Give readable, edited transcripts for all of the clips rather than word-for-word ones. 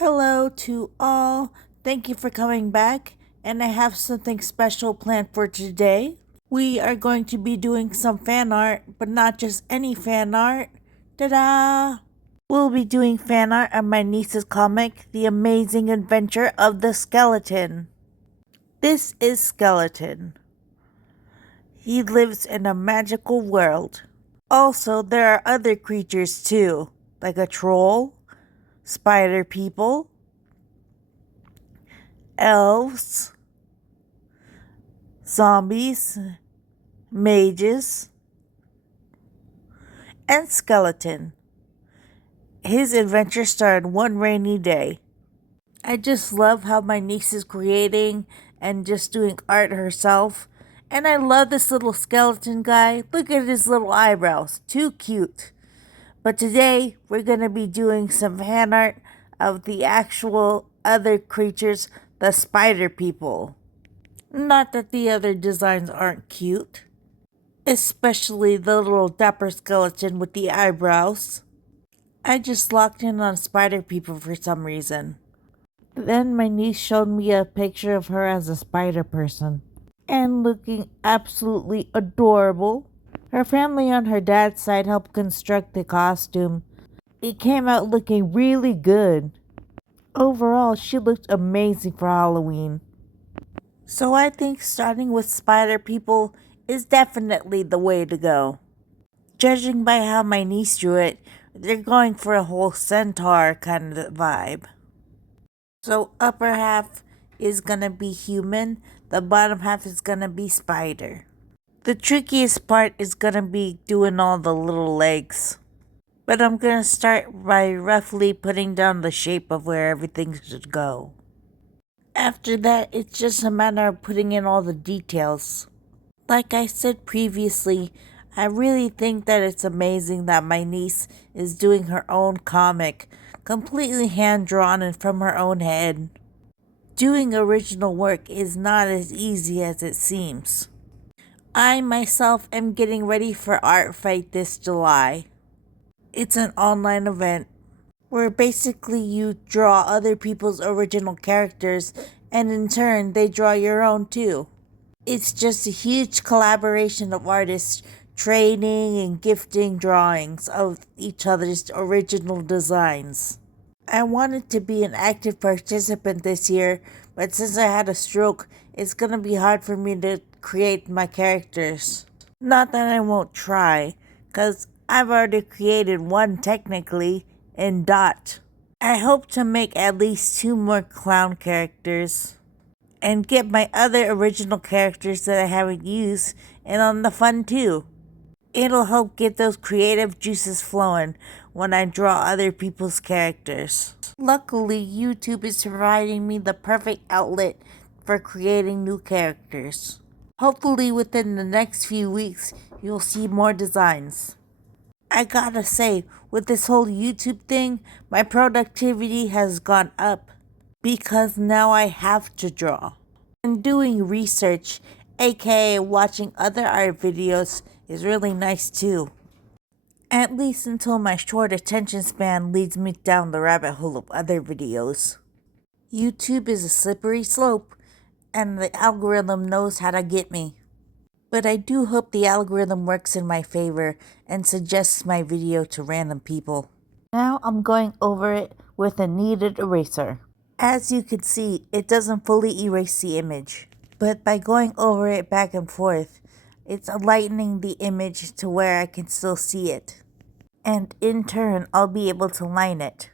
Hello to all. Thank you for coming back, and I have something special planned for today. We are going to be doing some fan art, but not just any fan art. Ta-da! We'll be doing fan art of my niece's comic, The Amazing Adventure of the Skeleton. This is Skeleton. He lives in a magical world. Also, there are other creatures too, like a troll, spider people, elves, zombies, mages, and skeleton. His adventure started one rainy day. I just love how my niece is creating and just doing art herself. And I love this little skeleton guy. Look at his little eyebrows. Too cute. But today we're going to be doing some fan art of the actual other creatures, the spider people. Not that the other designs aren't cute, especially the little dapper skeleton with the eyebrows. I just locked in on spider people for some reason. Then my niece showed me a picture of her as a spider person, and looking absolutely adorable. Her family on her dad's side helped construct the costume. It came out looking really good. Overall, she looked amazing for Halloween. So I think starting with spider people is definitely the way to go. Judging by how my niece drew it, they're going for a whole centaur kind of vibe. So upper half is gonna be human, the bottom half is gonna be spider. The trickiest part is gonna be doing all the little legs. But I'm gonna start by roughly putting down the shape of where everything should go. After that, it's just a matter of putting in all the details. Like I said previously, I really think that it's amazing that my niece is doing her own comic, completely hand-drawn and from her own head. Doing original work is not as easy as it seems. I myself am getting ready for Art Fight this July. It's an online event where basically you draw other people's original characters and in turn they draw your own too. It's just a huge collaboration of artists trading and gifting drawings of each other's original designs. I wanted to be an active participant this year, but since I had a stroke, it's gonna be hard for me to create my characters. Not that I won't try, cause I've already created one technically in Dot. I hope to make at least 2 more clown characters and get my other original characters that I haven't used in on the fun too. It'll help get those creative juices flowing when I draw other people's characters. Luckily, YouTube is providing me the perfect outlet for creating new characters. Hopefully within the next few weeks, you'll see more designs. I gotta say, with this whole YouTube thing, my productivity has gone up because now I have to draw. And doing research, aka watching other art videos, is really nice too. At least until my short attention span leads me down the rabbit hole of other videos. YouTube is a slippery slope, and the algorithm knows how to get me. But I do hope the algorithm works in my favor and suggests my video to random people. Now I'm going over it with a kneaded eraser. As you can see, it doesn't fully erase the image, but by going over it back and forth, it's lightening the image to where I can still see it. And in turn, I'll be able to line it.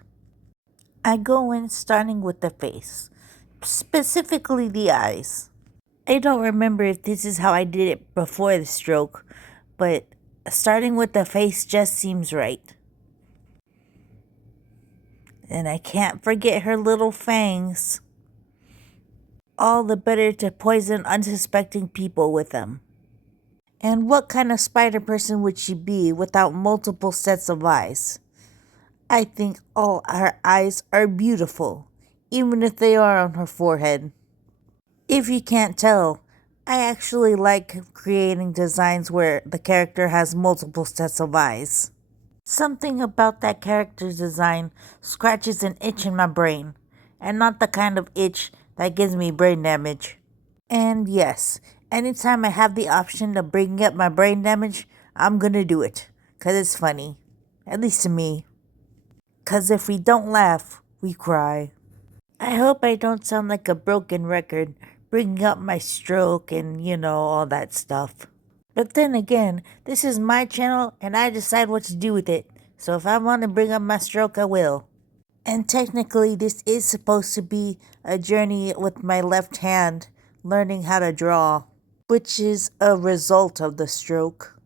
I go in starting with the face, specifically the eyes. I don't remember if this is how I did it before the stroke, but starting with the face just seems right. And I can't forget her little fangs. All the better to poison unsuspecting people with them. And what kind of spider person would she be without multiple sets of eyes? I think all her eyes are beautiful, even if they are on her forehead. If you can't tell, I actually like creating designs where the character has multiple sets of eyes. Something about that character's design scratches an itch in my brain, and not the kind of itch that gives me brain damage. And yes, anytime I have the option to bring up my brain damage, I'm gonna do it. 'Cause it's funny. At least to me. 'Cause if we don't laugh, we cry. I hope I don't sound like a broken record, bringing up my stroke and, all that stuff. But then again, this is my channel and I decide what to do with it. So if I want to bring up my stroke, I will. And technically, this is supposed to be a journey with my left hand, learning how to draw, which is a result of the stroke.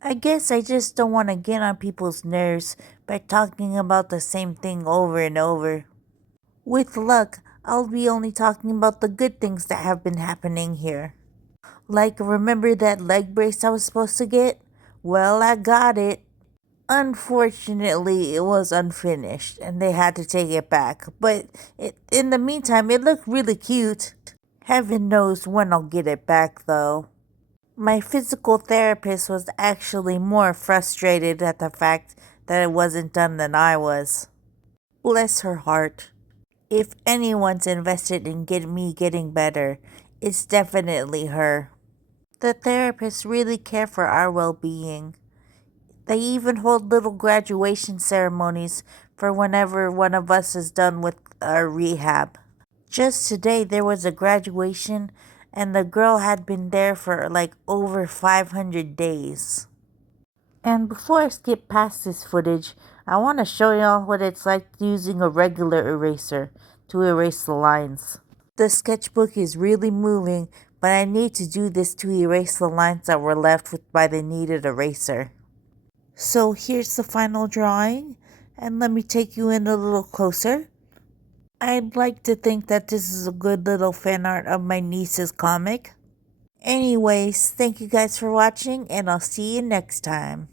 I guess I just don't want to get on people's nerves by talking about the same thing over and over. With luck, I'll be only talking about the good things that have been happening here. Like, remember that leg brace I was supposed to get? Well, I got it. Unfortunately, it was unfinished and they had to take it back. But in the meantime, it looked really cute. Heaven knows when I'll get it back, though. My physical therapist was actually more frustrated at the fact that it wasn't done than I was. Bless her heart. If anyone's invested in me getting better, it's definitely her. The therapists really care for our well-being. They even hold little graduation ceremonies for whenever one of us is done with our rehab. Just today, there was a graduation, and the girl had been there for like over 500 days. And before I skip past this footage, I want to show y'all what it's like using a regular eraser to erase the lines. The sketchbook is really moving, but I need to do this to erase the lines that were left with by the needed eraser. So here's the final drawing, and let me take you in a little closer. I'd like to think that this is a good little fan art of my niece's comic. Anyways, thank you guys for watching, and I'll see you next time.